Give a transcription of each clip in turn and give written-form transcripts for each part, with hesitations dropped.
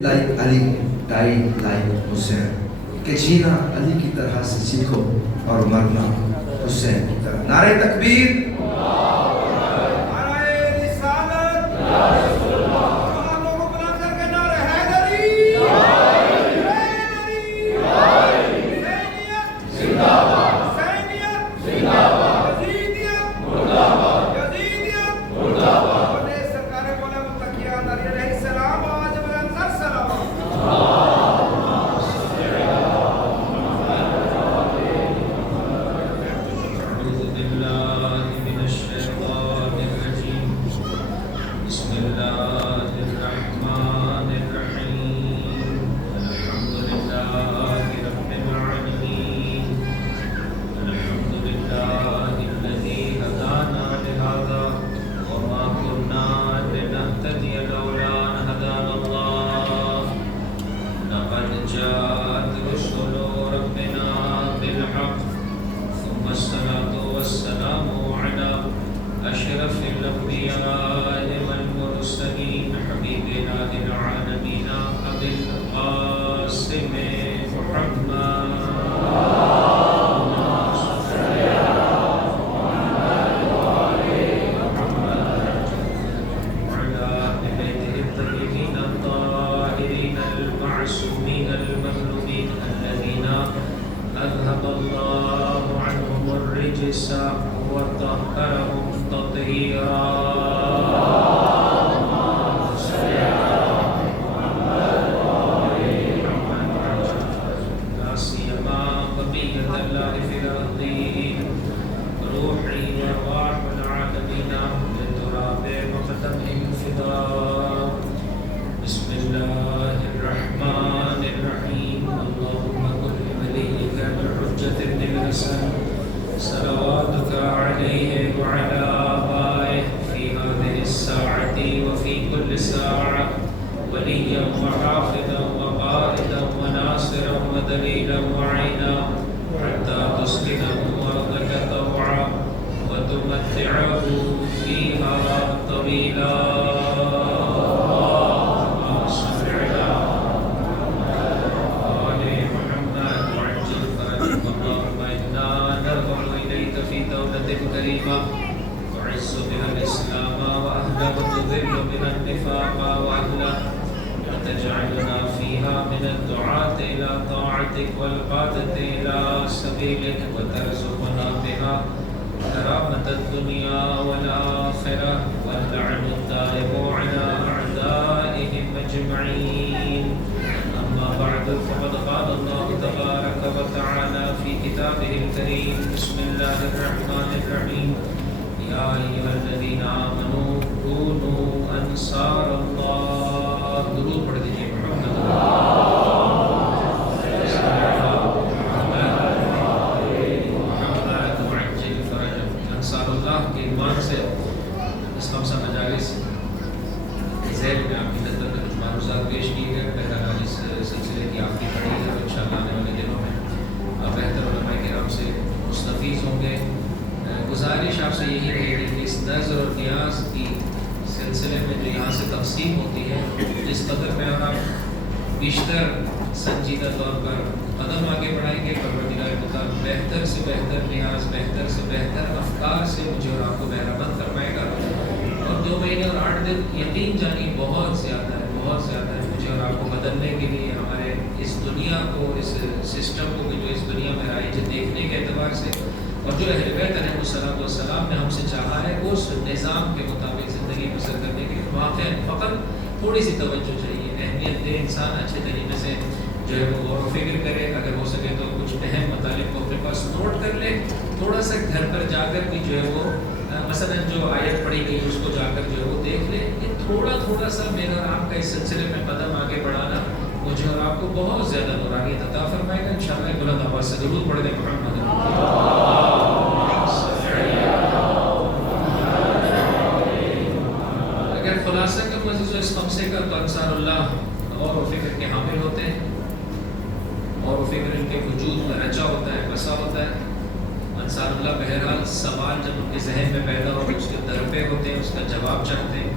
like Ali, die like Hussein. کہ جینا علی کی طرح سے سیکھو اور مرنا حسین کی طرح. نعرہ تکبیر، نعرہ رسالت، آپ لوگوں کو بلا کر کے نعرہ حیدری، حسینیت زندہ باد، حسینیت زندہ باد، یزیدیت مردہ باد، یزیدیت مردہ باد. بڑے سرکار مولا متقیہ علیہ السلام آج بلند سلام.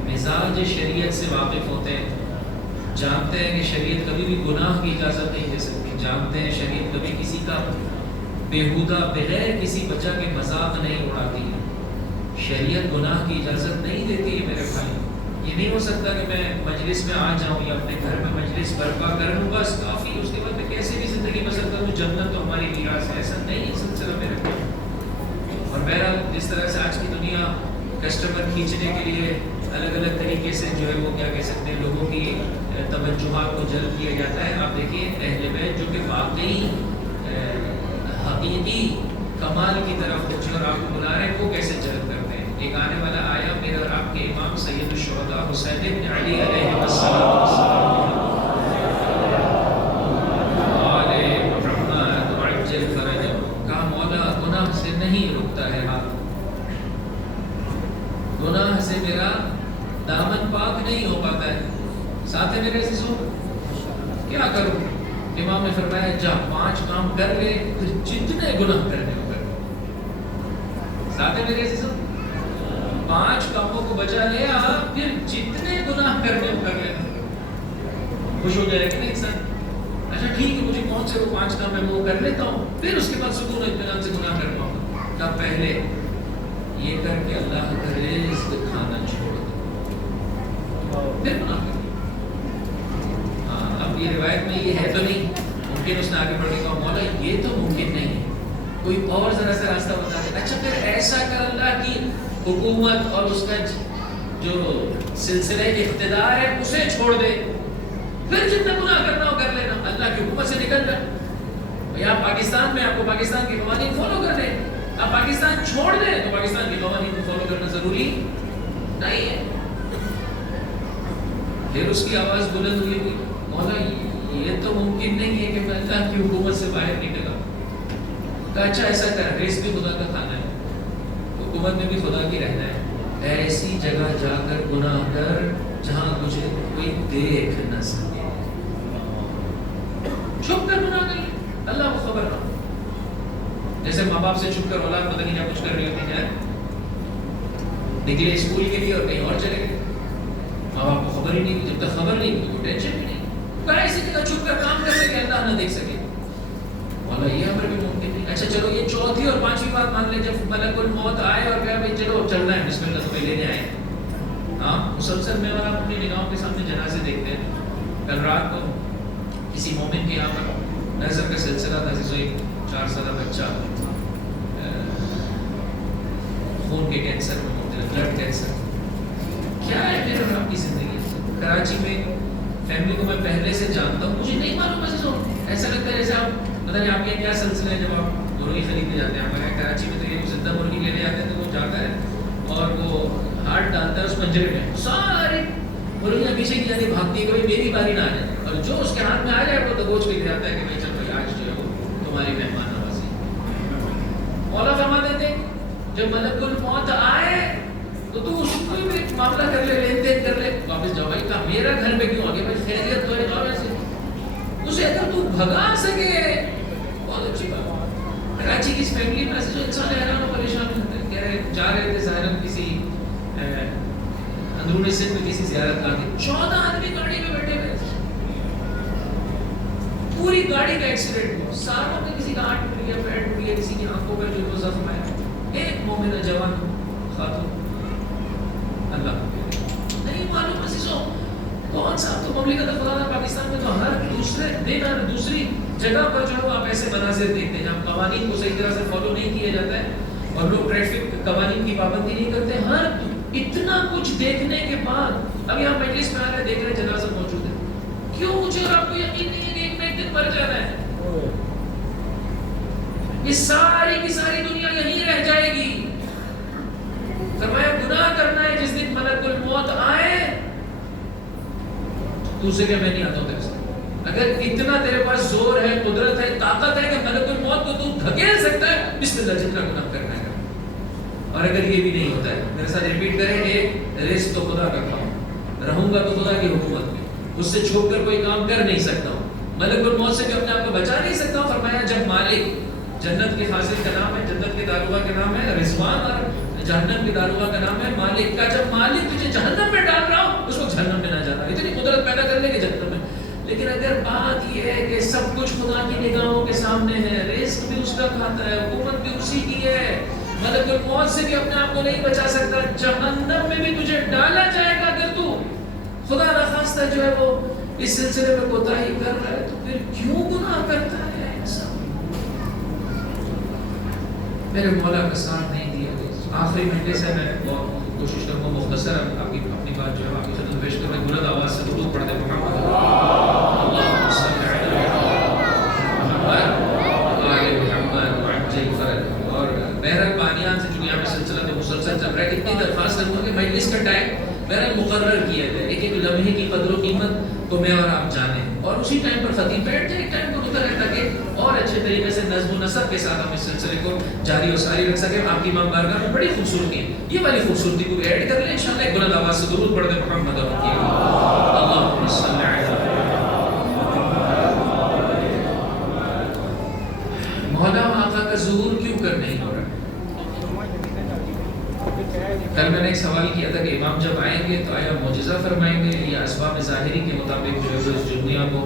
مزاج شریعت سے واقف ہوتے ہیں. جانتے ہیں کہ شریعت کبھی بھی گناہ کی اجازت نہیں دے سکتی، جانتے ہیں شریعت کبھی کسی کا بیہودہ بغیر کسی وجہ کے مذاق نہیں اڑاتی، شریعت گناہ کی اجازت نہیں دیتی ہے میرے بھائی۔ یہ نہیں ہو سکتا کہ میں مجلس میں آ جاؤں یا اپنے گھر میں مجلس برپا کر لوں بس کافی، اس کے بعد میں کیسے بھی زندگی بسر کروں، جنت تو ہماری میراث ہے، ایسا نہیں ہے سلسلہ میرے بھائی۔ اور بہرحال جس طرح سے آج کی دنیا کسٹمر کھینچنے کے لیے الگ الگ طریقے سے جو ہے وہ کیا کہہ سکتے ہیں لوگوں کی توجہات کو جلب کیا جاتا ہے، آپ دیکھیے اہل بیت جو کہ واقعی حقیقی کمال کی طرف بچے اور آپ کو بلا رہے ہیں وہ کیسے جلب کرتے ہیں۔ ایک آنے والا آیا میرے اور آپ کے امام سید الشہداء حسین بن علی علیہ السلام کہا مولا گناہ سے نہیں رکتا ہے ہاتھ، گناہ سے میرا دامن پاک نہیں ہو پاتا ہے، ساتھ ہے میرے عزیزوں کیا کروں؟ امام نے فرمایا جا 5 کام کر لے پھر جتنے گناہ کرنے ہو کر، ساتھ ہے میرے عزیزوں 5 کاموں کو بچا لیا پھر جتنے گناہ کرنے ہو کر لینا، خوش ہو جائے گا نا انسان۔ اچھا ٹھیک ہے مجھے کون سے وہ 5 کام میں وہ کر لیتا ہوں پھر اس کے بعد سکون و اطمینان سے گناہ کر پاؤں گا، کیا پہلے یہ کر کے اللہ کا رزق کھانا چھوڑ دو پھر گناہ کر۔ اب یہ روایت میں یہ ہے تو نہیں، ممکن اس نے آگے بڑھ کے کہا مولا یہ تو ممکن نہیں ہے، کوئی اور ذرا سا راستہ بتا دے۔ اچھا پھر ایسا کر اللہ کی حکومت اور اس کا جو سلسلہ اقتدار ہے اسے چھوڑ دے، پھر جتنا گناہ کرنا ہو کر لینا، اللہ کی حکومت سے نکل جا۔ یہاں پاکستان میں آپ کو پاکستان کی قوانین فالو کرنے، آپ پاکستان چھوڑ دیں تو پاکستان کی قوانین کو فالو کرنا ضروری نہیں ہے۔ پھر اس کی آواز بلند ہوئی ہوئی مولا یہ تو ممکن نہیں ہے کہ میں اللہ کی حکومت سے باہر نکلا۔ کہا اچھا ایسا کر رزق بھی خدا کا کھانا ہے، حکومت میں بھی خدا کی رہنا ہے، ایسی جگہ جا کر گناہ کر جہاں تجھے کوئی دیکھ نہ سکے، چھپ کر گناہ کر لے اللہ کو خبر نہ۔ جیسے ماں باپ سے چھپ کر اولاد پتہ نہیں کیا کچھ کر رہی ہوتی ہے، نکلے اسکول کے لیے اور کہیں اور چلے گئے، ماں باپ کو خبر ہی نہیں، جب تک خبر نہیں تو ٹینشن بھی نہیں، کہا اسی جگہ چھپ کر کام کر سکے اللہ نہ دیکھ سکے، مولا یہ امر بھی ممکن نہیں۔ اچھا چلو یہ چوتھی اور 5ویں بات مان لیں، جب ملک الموت آئے اور کہا بھائی چلو چلنا ہے بسم اللہ تمہیں لینے آئے، ہاں مسلسل میں اور آپ اپنی نگاہوں کے سامنے جنازے دیکھتے ہیں۔ کل رات کو کسی مومن کے یہاں پر نظر کا سلسلہ تھا، جیسے 4 سالہ بچہ خون کے کینسر میں مبتلا، بلڈ کینسر۔ کیا ہے میرے اور آپ کی زندگی؟ کراچی میں فیملی کو میں پہلے سے جانتا ہوں، مجھے نہیں معلوم ایسا لگتا ہے جیسے آپ پتہ نہیں آپ کے کیا سلسلہ ہے، جب آپ مرغی خریدنے جاتے ہیں ہمارے کراچی میں تو یہ زندہ مرغی لینے جاتے ہیں تو وہ جاتا ہے اور وہ ہاتھ ڈالتا ہے اس پنجرے میں، ساری مرغیاں پیچھے کی جاتی بھاگتی ہے کہ بھائی میری باری نہ آ جائے، اور جو اس کے ہاتھ میں آ جائے وہ دبوچ کے لے جاتا ہے کہ بھائی چل بھائی آج جو ہے وہ تمہاری مہمان نوازی۔ مولا فرماتے تھے جب ملک الموت آئے تو تو اس کو بھی معاملہ کر لے، لین دین کر لے، واپس جاؤ۔ بھائی کہا میرا گھر میں کیوں آگے؟ بھائی خیریت تو ہے جاؤ سے، اسے اگر تو بھگا سکے بہت اچھی بات ہے۔ کراچی کی اس فیملی میں ایسے جو انسان حیران و پریشان ہوتے ہیں، کہہ رہے جا رہے تھے ظاہراً کسی اندرون سندھ میں کسی زیارت گاہ کے، 14 آدمی گاڑی میں بیٹھے ہوئے، پوری گاڑی کا ایکسیڈنٹ ہوا، ساروں میں کسی کا ہاتھ ٹوٹ گیا، پیر ٹوٹ گیا، کسی کی آنکھوں پر جو زخم آیا، ایک مومنہ جوان خاتون اللہ نہیں معلوم عزیزوں کون سا تو مملکت خدا پاکستان میں تو ہر دوسرے دن ہر دوسری جگہ پر جو ہے آپ ایسے مناظر دیکھتے ہیں جہاں قوانین کو صحیح طرح سے فالو نہیں کیا جاتا ہے اور لوگ ٹریفک قوانین کی پابندی نہیں کرتے، ہر اتنا کچھ دیکھنے کے بعد اب یہاں مجلس میں آ رہے دیکھ رہے جنازہ موجود ہے، کیوں مجھے اور آپ کو یقین نہیں ہے کہ ایک نہ ایک دن مر جانا ہے؟ یہ ساری کی ساری دنیا یہیں رہ جائے گی۔ فرمایا گناہ کرنا ہے جس دن ملک الموت آئے تو اسے کہ میں نہیں آتا ہوں تیرے ساتھ، اگر اتنا تیرے پاس زور ہے، قدرت ہے، طاقت ہے کہ ملک الموت کو تو دھکیل سکتا ہے، بسم اللہ جتنا گناہ کرنا ہے۔ اور اگر یہ بھی نہیں ہوتا ہے میرے ساتھ ریپیٹ کریں، ایک رزق تو خدا کا کھاؤں، رہوں گا تو خدا کی حکومت میں، اس سے چھوڑ کر کوئی کام کر نہیں سکتا ہوں، ملک الموت سے بھی اپنے آپ کو بچا نہیں سکتا ہوں۔ فرمایا جب مالک، جنت کے حاصل کا نام ہے، جنت کے داروغہ کا نام ہے رضوان، اور جہنم کے داروغہ کا نام ہے مالک کا، جب مالک تجھے جہنم میں ڈال رہا ہو اس کو جہنم میں نہ جانا، اتنی قدرت پیدا کر لے کہ جہنم لیکن اگر بات یہ ہے کہ سب کچھ خدا کی نگاہوں کے سامنے ہے، رزق بھی اس کا کھاتا ہے، حکومت بھی اسی کی ہے، ملک الموت سے بھی اپنے آپ کو نہیں بچا سکتا، جہنم میں بھی تجھے ڈالا جائے گا اگر تو خدا نخواستہ جو ہے وہ اس سلسلے میں کوتاہی کر رہا ہے، تو پھر کیوں گناہ کرتا ہے انسان؟ میرے مولا کا ساتھ نہیں دیا گیا۔ آخری منٹے سے میں کوشش کروں گا مختصر آپ کی اپنی بات جو ہے آپ کی خدمت پیش کرنے، بلند آواز سے درود پڑھتے محمد اللہم صلی علی محمد آل محمد وعجل فرج۔ اور بہرحال بانیان سے چونکہ یہاں پہ سلسلہ میں مسلسل چل رہا ہے، اتنی درخواست کروں گا کہ مجلس کا ٹائم بہرحال مقرر کیا جائے، ایک ایک لمحے کی قدر و قیمت کو میں اور آپ جانیں، اور اسی ٹائم پر خطیب بیٹھ جائے، ایک ٹائم کو رکا رہے تاکہ اور اچھے طریقے سے نظم و نسق کے ساتھ ہم اس سلسلے کو جاری و ساری رکھ سکیں۔ آپ کی امام بارگاہ میں بڑی خوبصورتی ہے، یہ والی خوبصورتی کو ایڈ کر لیں انشاءاللہ۔ ایک بلند آواز سے درود پڑھ دیں محمد اللہم صلی علی مولا آقا کا ظہور کیوں کر نہیں ہو رہا؟ کل میں نے ایک سوال کیا تھا کہ امام جب آئیں گے تو آیا معجزہ فرمائیں گے یا اسباب ظاہری کے مطابق جو ہے اس دنیا کو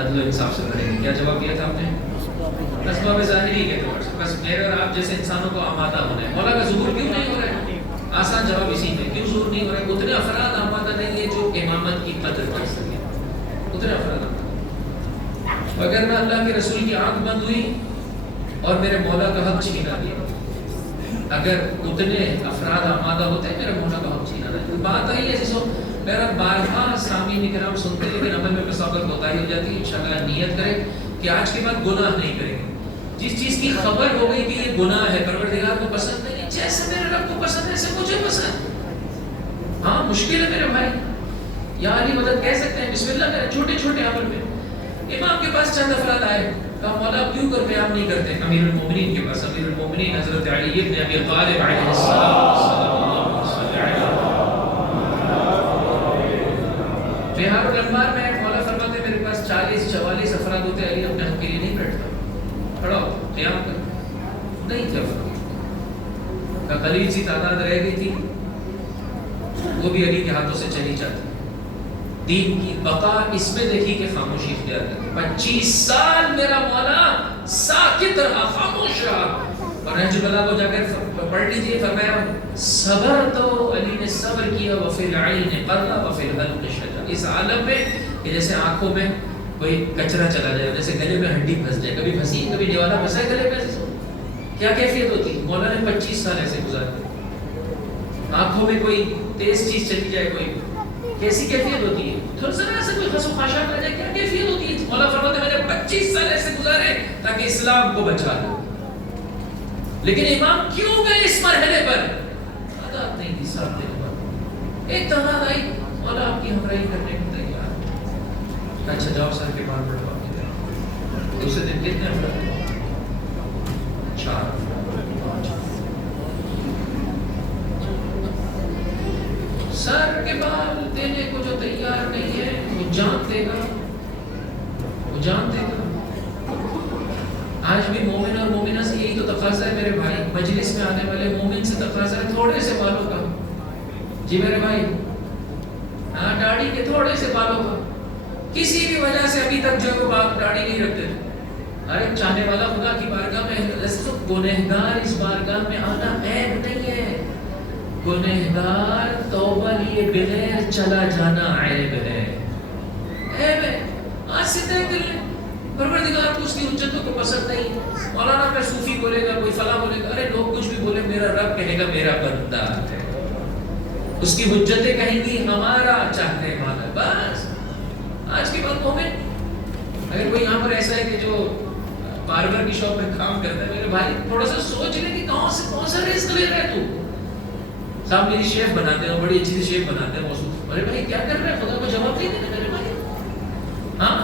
عدل و انصاف سے کریں گے؟ کیا جواب دیا تھا آپ نے؟ اسباب ظاہری کے طور سے، بس میرے اور آپ جیسے انسانوں کو آمادہ ہونا ہے۔ مولا کا ظہور کیوں نہیں ہو رہا ہے؟ آسان جواب اسی میں، کیوں ظہور نہیں ہو رہا ہے؟ اتنے افراد آمادہ نہیں ہیں جو امامت کی قدر کر سکیں، اتنے افراد آمادہ، وگرنہ اللہ کے رسول کی آنکھ بند ہوئی اور میرے مولا کا حق چھینا دیا۔ اگر اتنے افراد آمادہ ہوتے ہیں میرے مولا کا حق چھینا دیا۔ بات آئی ہے جسو میرا بارہا سامعین کرام سنتے ہیں لیکن عمل میں مسابقت ہوتا ہی ہو جاتی ہے۔ انشاءاللہ نیت کریں کہ آج کے بعد گناہ نہیں کریں گے۔ جس چیز کی خبر ہو گئی کہ یہ گناہ ہے، پروردگار کو پسند نہیں ہے، جیسے میرے رب کو پسند ہے ایسے مجھے پسند۔ ہاں مشکل ہے میرے بھائی، یا علی مدد کہہ سکتے ہیں، بسم اللہ کریں چھوٹے چھوٹے عمل میں۔ امام کے پاس چند افراد آئے، کہا مولا کیوں کر قیام نہیں کرتے؟ امیر المومنین کے پاس، امیر المومنین حضرت علی ابن ابی طالب علیہ السلام بہار الانوار میں مولا فرماتے میرے پاس 40-44 افراد ہوتے، علی اپنے حق کے لیے نہیں بیٹھتا، کھڑا ہو قیام کر، نہیں تھے افراد کا قلیل سی تعداد رہ گئی تھی، وہ بھی علی کے ہاتھوں سے چلی جاتی۔ دین کی بقا اس میں دیکھی کہ خاموشی اختیار کرتی۔ 25 سال میرا مولا ساکت رہا، خاموش رہا، اور نہج البلاغہ کو جا کر پڑھ لیجیے، فرمایا صبر تو علی نے صبر کیا، وفی العین قرہ وفی الحلق شجا۔ اس عالم میں کہ جیسے آنکھوں میں کوئی کچرا چلا جائے، جیسے گلے میں ہڈی پھنس جائے، کبھی پھنسی کبھی نیوالا پھنسا ہے گلے میں، کیا کیفیت ہوتی؟ مولا نے 25 سال ایسے گزارے۔ آنکھوں میں کوئی تیز چیز چلی جائے، کوئی کیسی کیفیت ہوتی ہے؟ تھوڑا سا ایسے کوئی خس و خاشاک آ جائے، کیا کیفیت ہوتی ہے؟ مولا فرماتے ہیں میں نے 25 سال ایسے گزارے تاکہ اسلام کو بچا لوں۔ لیکن امام کیوں گئے اس مرحلے پر؟ عادت نہیں تھی ساتھ دینے پر۔ ایک تعداد آئی، مولا آپ کی ہمراہی کرنے کو تیار۔ اچھا جاؤ سر کے بار پڑھوا کے۔ دوسرے دن کتنے افراد؟ 4 سر کے بال دینے کو جو تیار نہیں ہے وہ جان دے گا، وہ جان دے گا۔ آج بھی مومن اور مومنہ سے یہی تو تقاضا ہے میرے بھائی، مجلس میں آنے والے مومن سے تقاضا ہے تھوڑے سے بالوں کا۔ جی میرے بھائی، ہاں داڑھی کے تھوڑے سے بالوں کا، کسی بھی وجہ سے ابھی تک جو ہے وہ داڑھی نہیں رکھتے۔ ارے چاہنے والا خدا کی بارگاہ میں گنہگار اس بارگاہ میں آنا عیب نہیں ہے، گنہگار توبہ لیے بغیر چلا جانا عیب ہے، عیب ہے۔ آج سے طے کر لیں، پروردگار کو اس کی حجتوں کو پسند نہیں۔ مولانا میں صوفی بولے گا، کوئی فلاں بولے گا، ارے لوگ کچھ بھی بولے، میرا رب کہے گا میرا بندہ ہے، اس کی حجتیں کہیں گی ہمارا چاہنے والا۔ بس آج کے بعد مومن، اگر کوئی یہاں پر ایسا ہے کہ جو باربر کی شاپ میں کام کرتا ہے، میرے بھائی تھوڑا سا سوچ لے کہ کون سا رزق لے رہا ہے تو۔ صاحب میری شیف بناتے ہیں، بڑی اچھی سی شیف بناتے ہیں موصوف، ارے بھائی کیا کر رہے ہیں؟ خدا کو جواب نہیں دینا میرے بھائی۔ ہاں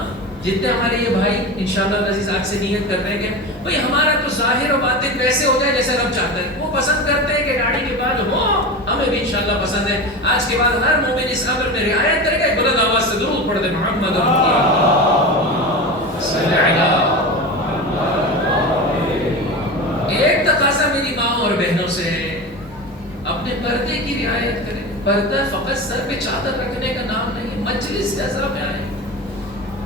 جتنے ہمارے یہ بھائی انشاءاللہ عزیز آج سے نیت کر رہے ہیں کہ بھائی ہمارا تو ظاہر و باطن ویسے ہو جائے جیسے رب چاہتا ہے، وہ پسند کرتے ہیں کہ داڑھی کے بال ہو، ہمیں بھی انشاءاللہ پسند ہے۔ آج کے بعد ہر مومن اس امر میں رعایت کرے گا۔ بلند آواز سے درود پڑھ دے محمد صلی اللہ۔ ایک تقاضا میری ماں اور بہنوں سے ہے، اپنے پردے کی رعایت کریں۔ پردہ فقط سر پہ چادر رکھنے کا نام نہیں ہے، مجلس جیسا میں آئے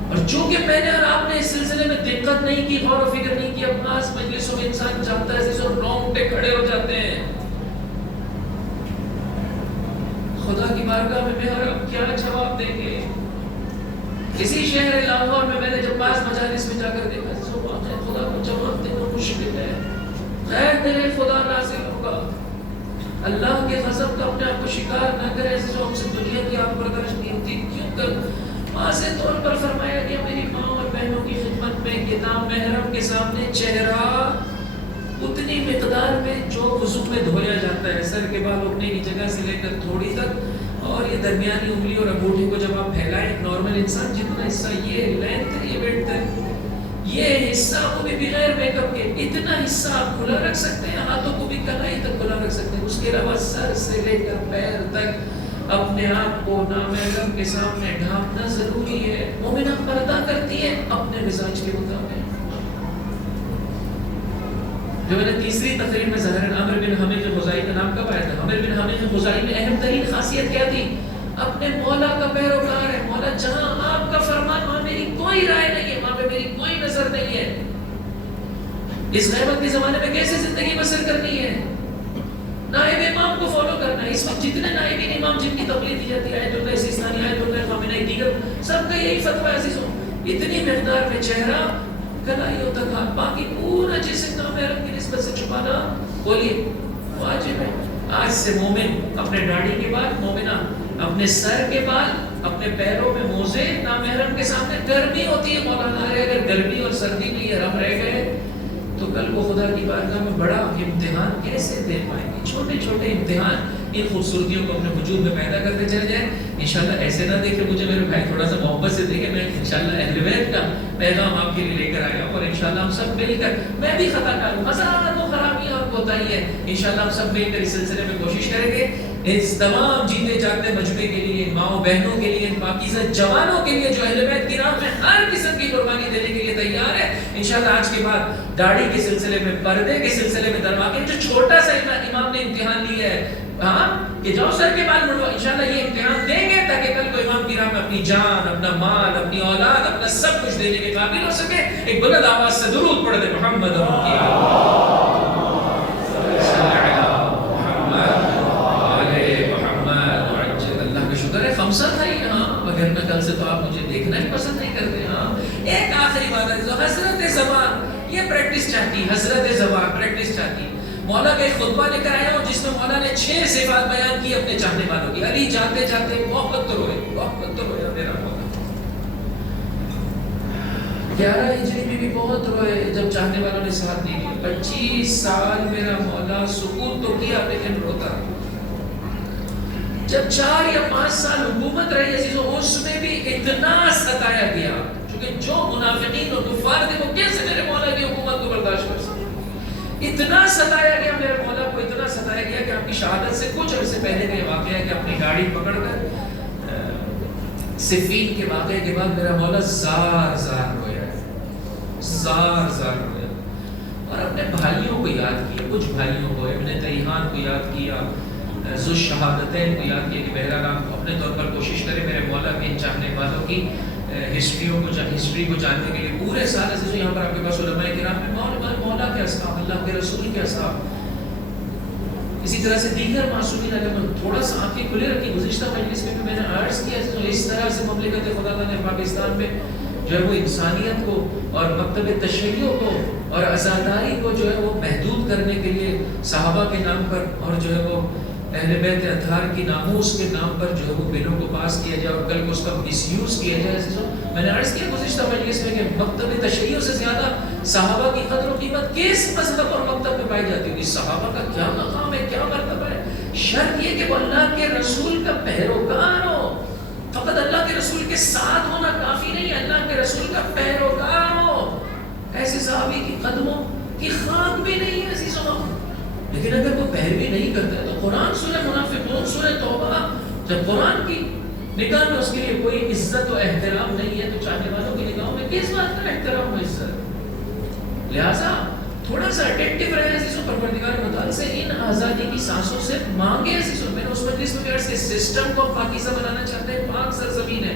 اور چونکہ میں نے اور آپ نے اس سلسلے میں دقت نہیں کی، غور و فکر نہیں کی، اب بعض مجلسوں میں انسان جاتا ہے جیسے رونگٹے کھڑے ہو جاتے ہیں. خدا کی بارگاہ میں اور اب کیا جواب دیں گے؟ اسی شہر لاہور میں نے جب بعض مجالس میں جا کر دیکھا خدا کو جواب دینا مشکل ہے. خیر میرے خدا نازل ہوگا. اللہ کے غضب کا اپنے آپ کو شکار نہ کرے. ایسے جو ہم سے دنیا کی آپ برداشت قیمتی کیوں کر واضح طور پر فرمایا گیا میری ماں اور بہنوں کی خدمت میں کہ نامحرم کے سامنے چہرہ اتنی مقدار میں جو وضو میں دھویا جاتا ہے، سر کے بال اٹھنے کی جگہ سے لے کر تھوڑی تک، اور یہ درمیانی انگلی اور انگوٹھے کو جب آپ پھیلائیں ایک نارمل انسان جتنا حصہ یہ لینتھ ہے، یہ ویڈتھ ہے، یہ حصہ کو بھی بغیر میک اپ کے اتنا حصہ آپ کھلا رکھ سکتے ہیں، ہاتھوں کو بھی کلائی تک کھلا رکھ سکتے ہیں. اس کے علاوہ سر سے لے کر پیر تک اپنے آپ کو نامحرم کے سامنے ڈھانپنا ضروری ہے. مومنہ پردہ کرتی ہے اپنے مزاج کے مطابق. جو میں نے تیسری تقریر میں ظاہر عامر بن حمید خزائی کا نام کب آیا تھا؟ عامر بن حمید خزائی میں اہم ترین خاصیت کیا تھی؟ اپنے مولا کا پیروکار ہے. مولا جہاں آپ کا فرمان وہاں میری کوئی رائے نہیں ہے، وہاں پہ میری کوئی نظر نہیں ہے. اس غیبت کے زمانے میں کیسے زندگی بسر کرنی ہے؟ نائب امام کو فالو کرنا ہے. اس وقت جتنے نائبین امام جن کی تقلید کی جاتی ہے، آیت اللہ سیستانی، آیت اللہ خامنہئی، دیگر سب کا یہی فتویٰ ہے عزیزوں. اتنی مقدار میں چہرہ کلائیوں تک ہاتھ، باقی پورا جسم نامحرم کی نسبت سے چھپانا بولیے واجب ہے. آج سے مومن اپنے داڑھی کے بعد، مومنہ اپنے سر کے بعد، اپنے پیروں میں موزے، نامحرم کے سامنے. گرمی ہوتی ہے مولانا، اگر گرمی اور سردی میں یہ حرام رہ گئے تو کل کو خدا کی بارگاہ میں بڑا امتحان کیسے دے پائیں گے؟ چھوٹے چھوٹے امتحان ان خوبصورتیوں کو اپنے وجود میں پیدا کرتے چلے جائیں. انشاءاللہ ایسے نہ دیکھیں مجھے میرے بھائی، تھوڑا سا محبت سے دیکھیں. میں انشاءاللہ اہل بیت کا پیغام آپ کے لیے لے کر آیا ہوں، اور انشاءاللہ ہم سب مل کر، میں بھی خطا کار ہوں، ہزاروں خرابیاں اور کوتاہی ہے، انشاءاللہ ہم سب مل کر اس سلسلے میں کوشش کریں گے. اس تمام جیتے جاگتے مجمع کے لیے، ان ماؤں بہنوں کے لیے، ان پاکیزہ جوانوں کے لیے جو اہل بیت کی راہ میں ہر قسم کی قربانی دینے کے لیے تیار ہے. انشاءاللہ آج کے بعد داڑھی کے سلسلے میں، پردے کے سلسلے میں، درواقے جو چھوٹا سا امام نے امتحان لیا ہے کہ جاؤ سر کے بال منڈواؤ، انشاءاللہ یہ امتحان دیں گے تاکہ کل کو امام کی راہ میں اپنی جان، اپنا مال، اپنی اولاد، اپنا سب کچھ دینے کے قابل ہو سکے. ایک بلند آواز سے درود پڑھ دے محمد خمسہ تھا یہاں، مگر میں کل سے تو آپ مجھے دیکھنا ہی پسند نہیں کرتے. ہاں ایک آخری بات ہے، جو حضرت زبان یہ پریکٹس چاہتی، حضرت زبان پریکٹس چاہتی. مولا کا ایک خطبہ لے کر آیا ہوں جس میں مولا نے 6 صفات بیان کی اپنے چاہنے والوں کی. علی جاتے جاتے بہت تو رویا میرا مولا. 11 ہجری میں بھی بہت روئے جب چاہنے والوں نے ساتھ نہیں دیا. 25 سال میرا مولا سکوت تو کیا لیکن روتا. جب 4 یا 5 سال حکومت رہی عزیزوں، اس میں بھی اتنا ستایا گیا، کیونکہ جو منافقین اور کفار تھے وہ کیسے میرے مولا کی حکومت کو برداشت کر سکتے. اتنا ستایا گیا میرے مولا کو، اتنا ستایا گیا کہ آپ کی شہادت سے کچھ عرصے پہلے کا یہ واقعہ ہے کہ اپنی گاڑی پکڑ کر صفین کے واقعے کے بعد میرا مولا زار رویا، اور اپنے بھائیوں کو یاد کیا. کچھ بھائیوں کو، ابن تیحان کو یاد کیا، ذو شہادتین کو یاد کیا کہ بہرحال آپ اپنے طور پر کوشش کریں میرے مولا کے ان چاہنے والوں کی ہسٹری کو جاننے کے لیے. پورے سال عزیزوں یہاں پر آپ کے پاس علماء کرام میں مولا کے اصحاب، اللہ کے رسول کے اصحاب، اسی طرح سے دیگر معصومین علیہ. تھوڑا سا آنکھیں کھلے رکھی. گزشتہ مجلس میں بھی میں نے عرض کیا اس طرح سے مملکت خدا تعالیٰ نے پاکستان میں جو ہے وہ انسانیت کو اور مکتب تشیع کو اور عزاداری کو جو ہے وہ محدود کرنے کے لیے صحابہ کے نام پر اور جو ہے وہ اہل بیت اطہار کی ناموس کے نام پر جو ہے وہ بلوں کو پاس کیا جائے اور کل کو اس کا مس یوز کیا جائے. میں نے عرض کیا گزشتہ مجلس میں کہ مکتب تشیع سے زیادہ صحابہ کی قدر و قیمت کس مذہب اور مکتب میں پائی جاتی ہوگی. صحابہ کا کیا مقام ہے، کیا مرتبہ ہے. شرط یہ کہ وہ اللہ کے رسول کا پیروکار ہو. فقط اللہ کے رسول کے ساتھ ہونا کافی نہیں ہے، اللہ کے رسول کا پیروکار ہو. ایسے صحابی کی قدموں کی خاک بھی نہیں ہے عزیزوں. لیکن اگر وہ پیروی نہیں کرتا ہے تو قرآن سورہ منافقون سورہ توبہ، جب قرآن کی نگاہ میں اس کے لیے کوئی عزت و احترام نہیں ہے تو چاہنے والوں کی نگاہوں میں کس بات کا احترام و عزت. لہٰذا تھوڑا سا اٹینٹو رہے عزیزوں. پروردگار متعال سے ان آزادی کی سانسوں سے مانگے عزیزوں. میں نے اس مجلس میں عرض کے سسٹم کو پاکیزہ بنانا چاہتے ہیں، پاک سرزمین ہے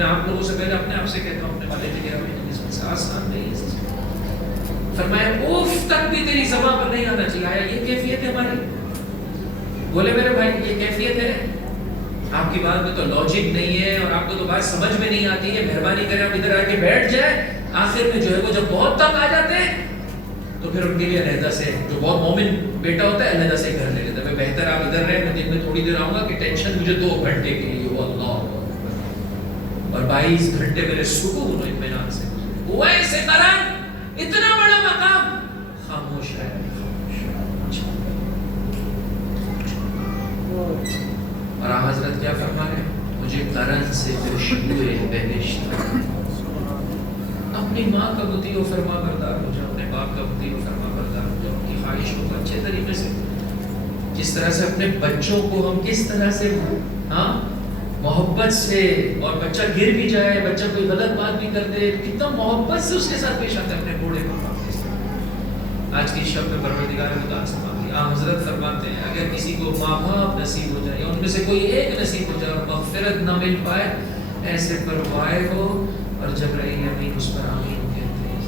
میں آپ لوگوں سے پہلے اپنے آپ سے کہتا ہوں، اپنے والد کی نسبت سے آسان نہیں ہے۔ فرمایا اوف تک بھی تیری زبان پر نہیں آنا چاہیے۔ آیا یہ کیفیت ہے ہماری؟ بولے میرے بھائی یہ کیفیت ہے؟ آپ کی بات میں تو لاجک نہیں ہے اور آپ کو تو بات سمجھ میں نہیں آتی ہے، مہربانی کریں آپ ادھر آ کے بیٹھ جائیں۔ آخر میں جو ہے وہ جب بہت تک آ جاتے ہیں تو پھر ان کے لیے علیحدہ سے، جو بہت مومن بیٹا ہوتا ہے علیحدہ سے گھر لے لیتا ہے۔ میں بہتر آپ ادھر رہیں، میں دن میں تھوڑی دیر آؤں گا کہ ٹینشن مجھے 2 گھنٹے کے لیے ہو، اللہ، اور 22 گھنٹے میرے سکون و اطمینان سے ویسے کرن اتنا بڑا مقام خاموش ہے۔ اور حضرت کیا فرما رہے ہیں؟ مجھے قرن سے خوشبوئے بہشت، اپنی ماں کا مطیع و فرما بردار ہو جاؤ، اپنے باپ کا مطیع و فرما بردار ہو جاؤ، ان کی خواہشوں کو اچھے طریقے سے، جس طرح سے اپنے بچوں کو ہم کس طرح سے محبت سے، اور بچہ گر بھی جائے، بچہ کوئی غلط بات بھی کر دے، کتنا محبت سے اس کے ساتھ پیش آتے ہیں اپنے بوڑھے باپ کے ساتھ۔ آج کی شب میں پروردگار متعصب حضرت فرماتے ہیں اگر کسی کو ماں باپ نصیب ہو جائے، ان میں سے کوئی ایک نصیب ہو جائے اور مغفرت نہ مل پائے، ایسے پر وائے ہو اور جبرائیل امین اس پر آمین کہتے ہیں۔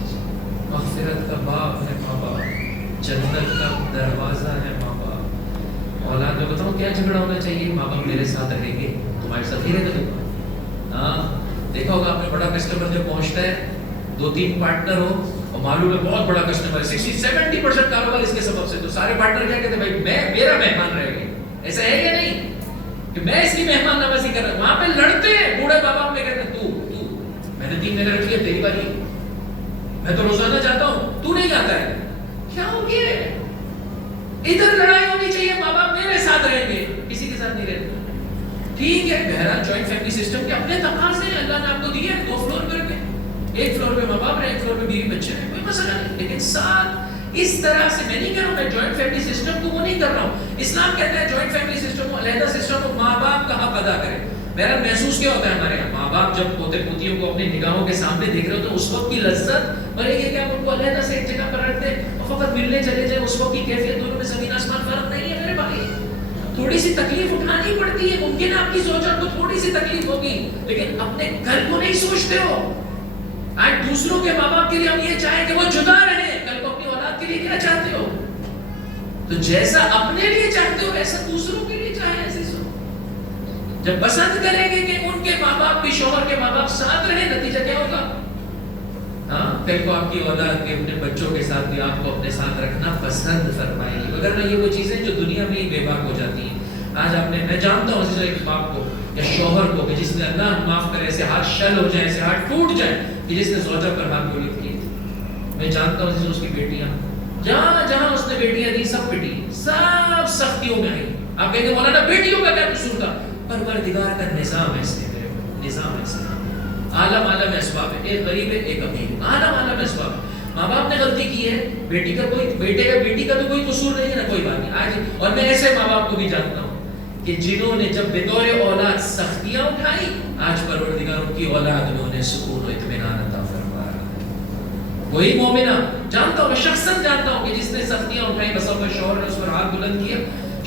مغفرت کا باب ہے ماں باپ، جنت کا دروازہ ہے ماں باپ۔ اولاد میں بتاؤں کیا جھگڑا ہونا چاہیے؟ ماں باپ میرے ساتھ رہیں گے، تمہارے ساتھ ہی رہے گا۔ دیکھا ہوگا آپ نے، بڑا کسٹمر جب پہنچتا ہے، 2-3 پارٹنر ہو اور معلوم ہے بہت بڑا کسٹمر ہے، 60-70% کاروبار اس کے سبب سے، تو سارے پارٹنر کیا کہتے ہیں؟ بھائی میرا مہمان رہے گا۔ ایسا ہے یا نہیں کہ میں اس کی مہمان نوازی کر رہا ہوں؟ وہاں پہ لڑتے ہیں بوڑھے باپ باپ میں، کہتے ہیں تو میں نے 3 مہینے رکھی ہے، تیری باری، میں تو روزانہ جاتا ہوں، تو نہیں آتا ہے، کیا ہو گیا؟ ادھر لڑائی ہونی چاہیے، ماں باپ میرے ساتھ رہیں گے، کسی کے ساتھ نہیں رہتے۔ ٹھیک ہے، بہرحال جوائنٹ فیملی سسٹم کے اپنے تقاضے ہیں، اللہ نے آپ کو دیے ہیں 2 فلور پر کے، 1 فلور پہ ماں باپ رہے، 1 فلور پہ بیوی بچے ہیں، کوئی مسئلہ نہیں، لیکن ساتھ اس طرح سے میں نہیں کہہ رہا ہوں، میں جوائنٹ فیملی سسٹم کو وہ نہیں کر رہا ہوں۔ اسلام کہتا ہے جوائنٹ فیملی سسٹم کو، علیحدہ سسٹم کو، ماں باپ کا حق ادا کرے۔ بہرحال محسوس کیا ہوتا ہے ہمارے یہاں، ماں باپ جب پوتے پوتیوں کو اپنی نگاہوں کے سامنے دیکھ رہے ہو تو اس وقت کی لذت، اور یہ کہ آپ ان کو علیحدہ سے ایک جگہ پر رکھ دیں اور فقط ملنے چلے جائیں، اس وقت کی کیفیت دونوں میں زمین آسمان فرق نہیں ہے میرے بھائی۔ تھوڑی سی تکلیف اٹھانی پڑتی ہے، ممکن ہے آپ کی زوجہ کو تھوڑی سی تکلیف ہوگی، لیکن اپنے گھر کو نہیں سوچتے ہو۔ آج دوسروں کے ماں باپ کے لیے ہم یہ چاہیں کہ وہ جدا رہیں، کل کو اپنی اولاد کے لیے کیا چاہتے ہو؟ تو جیسا اپنے لیے چاہتے ہو ویسا دوسروں کے لیے چاہیں، ایسے سو جب پسند کریں گے کہ ان کے ماں باپ بھی، شوہر کے ماں باپ ساتھ رہیں، نتیجہ کیا ہوگا؟ کل کو آپ کی اولاد کے اپنے بچوں کے ساتھ بھی آپ کو اپنے ساتھ رکھنا پسند فرمائے گی، اگر نہ یہ وہ چیزیں جو دنیا میں ہی بے باک ہو جاتی ہیں۔ آج آپ نے، میں جانتا ہوں ایک باپ کو یا شوہر کو کہ جس نے اللہ معاف کرے ایسے ہاتھ شل ہو جائیں، ایسے ہاتھ ٹوٹ جائیں کہ جس نے زوجہ پر ہاتھ گولی کی تھی۔ میں جانتا ہوں اس کی بیٹیاں، جہاں جہاں اس نے بیٹیاں دی سب پٹی، سب سختیوں میں آئی۔ آپ کہیں گے مولانا بیٹیوں کا کیا قصور تھا؟ پروردگار کا نظام ایسے ہے، نظام ایسے ہے، عالم عالم اسباب ہے، ایک غریب ہے ایک امیر، عالم عالم اسباب ہے۔ ماں باپ نے غلطی کی ہے، بیٹی کا کوئی، بیٹی کا تو کوئی قصور نہیں ہے نا، کوئی بات نہیں آج۔ اور میں ایسے ماں باپ کو بھی جانتا ہوں کہ جنہوں نے جب بطور اولاد سختیاں اٹھائی، آج پروردگار ان کی اولاد میں انہیں سکون و اطمینان عطا فرما رہا ہے۔ وہی مومنہ جانتا ہوں، میں شخصاً جانتا ہوں کہ جس نے سختیاں اٹھائی، بس اپنے شوہر نے اس پر ہاتھ بلند کیا،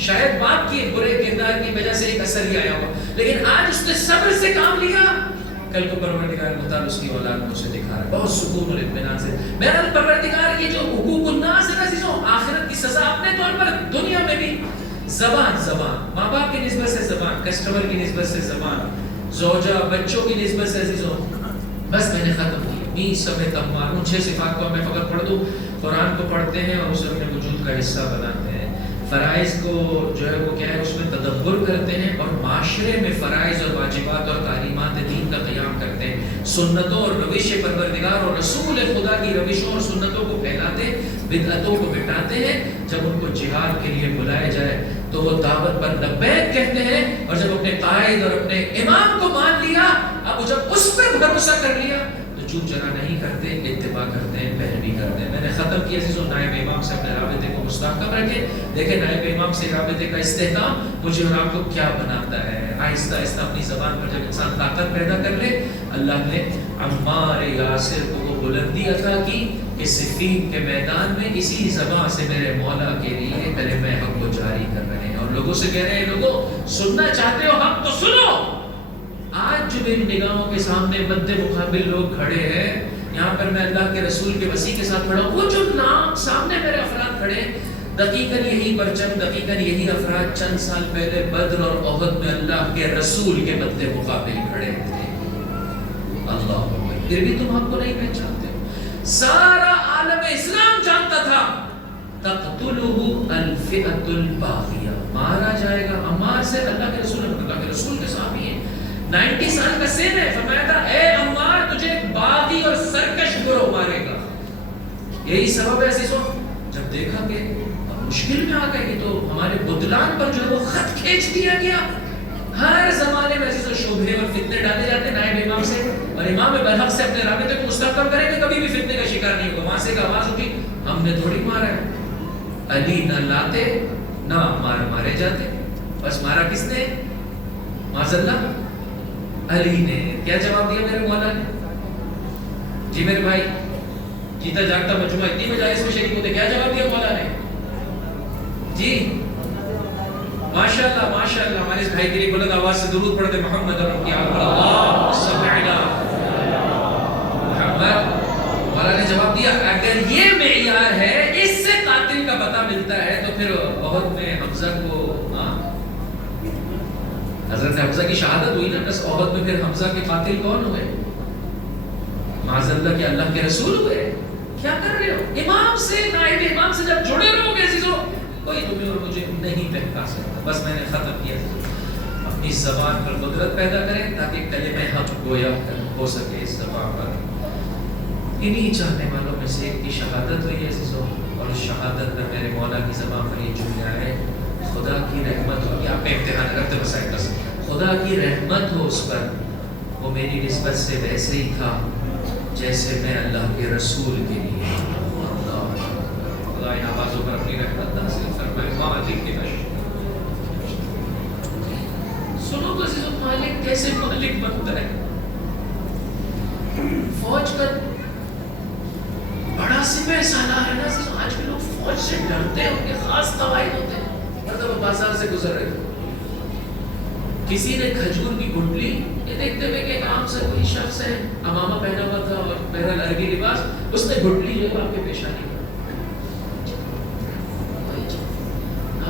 شاید باپ کے برے کردار کی وجہ سے ایک اثر ہی آیا ہوا، لیکن آج اس نے صبر سے کام لیا، کل کو پروردگار مطالعہ اس کی اولاد کو اسے دکھا رہا ہے بہت سکون اور اطمینان سے۔ بہرحال پروردگار یہ جو حقوق الناس ہے عزیزوں، آخرت کی سزا اپنے طور پر، دنیا میں بھی زبان، ماں باپ کی نسبت سے زبان، کسٹمر کی نسبت سے زبان، زوجہ بچوں کی نسبت سے عزیزوں۔ بس میں نے ختم کی، می سمیت امار، ان 6 صفات کو میں فقط پڑھ دوں۔ قرآن کو پڑھتے ہیں اور اسے اپنے وجود کا حصہ بناتے ہیں، فرائض کو جو ہے وہ کیا ہے اس میں تدبر کرتے ہیں، اور معاشرے میں فرائض اور واجبات اور تعلیمات دین کا قیام کرتے ہیں، سنتوں اور روش پروردگار اور رسول خدا کی روشوں اور سنتوں کو پھیلاتے ہیں، بدعتوں کو مٹاتے ہیں۔ جب ان کو جہاد کے لیے بلائے جائے تو وہ دعوت پر لبیک کہتے ہیں، اور جب اپنے قائد اور اپنے امام کو مان لیا، اب جب اس پر بھروسہ کر لیا تو چوک چرا نہیں کرتے، اتباع کرتے ہیں، پیروی کرتے ہیں۔ میں نے ختم کیا عزیزوں، نائب امام سے اپنے رابطے کو مستحکم رکھیں، دیکھیں نائب امام سے رابطے کا استحکام مجھے اور آپ کو کیا بناتا ہے۔ آہستہ آہستہ اپنی زبان پر جب انسان طاقت پیدا کر لے، اللہ نے عمار یاسر کو وہ بلندی عطا کی کہ صفین کے میدان میں اسی زبان سے میرے مولا کے لیے کلمہ حق کو جاری کر رہے ہیں، اور لوگوں سے کہہ رہے ہیں لوگوں سننا چاہتے ہو حق تو سنو، آج جو میری نگاہوں کے سامنے مد مقابل لوگ کھڑے ہیں، یہاں پر میں اللہ کے رسول کے وسیع کے ساتھ کھڑا ہوں، وہ جو نام سامنے میرے افراد کھڑے ہیں، دقیقاً یہی پرچم، دقیقاً یہی افراد چند سال پہلے بدر اور احد میں اللہ کے رسول کے مد مقابل کھڑے تھے. اللہ، پھر بھی تم ہم کو نہیں پہچانتے. سارا عالم اسلام جانتا تھا تقتلہ الفئۃ الباغیہ، مارا جائے گا. عمار سے اللہ کے رسول کے صحابی ہیں، 90 سال کا سن ہے. فرمایا تھا اے عمار تجھے ایک باغی اور سرکش گروہ مارے گا. یہی سبب ہے عزیزوں، جب دیکھا کہ مشکل میں آ گئی تو ہمارے بدلان پر جو ہے وہ خط کھینچ دیا گیا. ہر زمانے میں عزیزوں شبہے اور فتنے ڈالے جاتے ہیں نائب امام سے، اور امام برحق سے اپنے رابطے کو مستحکم کریں کہ کبھی بھی فتنے کا شکار نہیں ہوگا. وہاں سے ایک آواز اٹھی، ہم نے تھوڑی مارا ہے. علی نہ لاتے نہ مارے جاتے. بس مارا کس نے؟ معاذ اللہ علی نے. کیا جواب دیا میرے مولا نے؟ جی میرے بھائی، جیتا جاگتا مجموعہ اتنی مجالس میں شریک ہوتے، کیا جواب دیا مولا نے؟ جی ماشاءاللہ ماشاءاللہ. ہمارے اس بھائی کے لیے بلند آواز سے درود پڑھتے محمد رب یا اللہ صلی علی محمد. مولا نے جواب دیا اگر یہ معیار ہے، اس سے قاتل کا پتہ ملتا ہے، تو پھر احد میں حمزہ کو حضرت حمزہ کی شہادت ہوئی نا، بس احد میں پھر حمزہ کے قاتل کون ہوئے؟ معاذ اللہ کے اللہ کے رسول ہوئے. کیا کر رہے ہو؟ امام سے، نائب امام سے جب جڑے رہو گے عزیزوں، کوئی تمہیں اور مجھے نہیں بہکا سکتا. بس میں نے ختم کیا. اپنی زبان پر قدرت پیدا کریں تاکہ کلمہ حق گویا ہو سکے اس زبان پر. انہی چاہنے والوں میں سے ایک کی شہادت ہوئی ہے عزیزوں، اور اس شہادت میں میرے مولا کی زبان پر یہ جملہ ہے، خدا کی رحمت ہو. آپ میں امتحان رکھتے مسائل کا، خدا کی رحمت ہو اس پر، وہ میری نسبت سے ویسے ہی تھا جیسے میں اللہ کے رسول کے لیے. خدا ان آوازوں پر اپنی رحمت نازل فرمائے. مالک کی بشر سنو تو عزیزوں، مالک کیسے مالک بنتا ہے. فوج کا بڑا سپہ سالار ہے نا عزیزوں. آج بھی لوگ فوج سے ڈرتے ہیں، ان کے خاص قواعد ہوتے ہیں. مطلب بازار سے گزر رہے تھے، کسی نے کھجور کی گٹلی، یہ دیکھتے ہوئے کہ ایک عام سا کوئی شخص ہے، امامہ پہنا ہوا تھا اور بہرحال عربی لباس، اس نے گٹلی جو ہے آپ کے پیشانی پر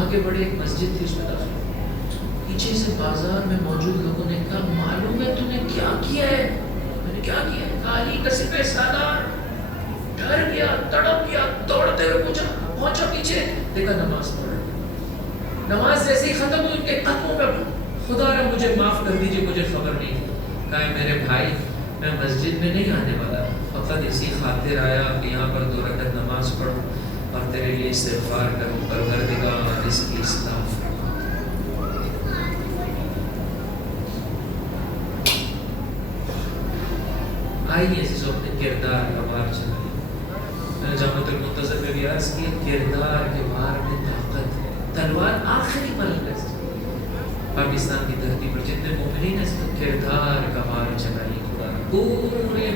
آگے بڑے. ایک مسجد تھی، اس میں داخل پیچھے سے بازار میں موجود لوگوں نے کہا معلوم ہے تم نے کیا کیا ہے؟ میں نے کیا کیا ہے؟ کالی کا سپہ سالار ڈر گیا، تڑپ گیا، دوڑتے ہوئے پہنچا پیچھے، دیکھا نماز پڑھ رہے. نماز جیسے ہی ختم ہوئی ان کے قدموں پہ، خدا را مجھے معاف کر دیجئے، مجھے خبر نہیں تھی. کہا میرے بھائی میں مسجد میں نہیں آنے والا، فقط اسی خاطر آیا کہ یہاں پر 2 رکعت نماز پڑھوں اور تیرے لیے استغفار کروں، پروردگار اس کی اصلاح فرما. آئیے عزیزوں اپنے کردار کا وار چلائیے. میں نے جامعۃ المنتظر میں بھی عرض کیا، کردار کے وار میں طاقت ہے. تلوار آخری پل ہے. پاکستان کی دھرتی پر جتنے مومنین ہیں، سب کردار کا وار چلائیے. پورے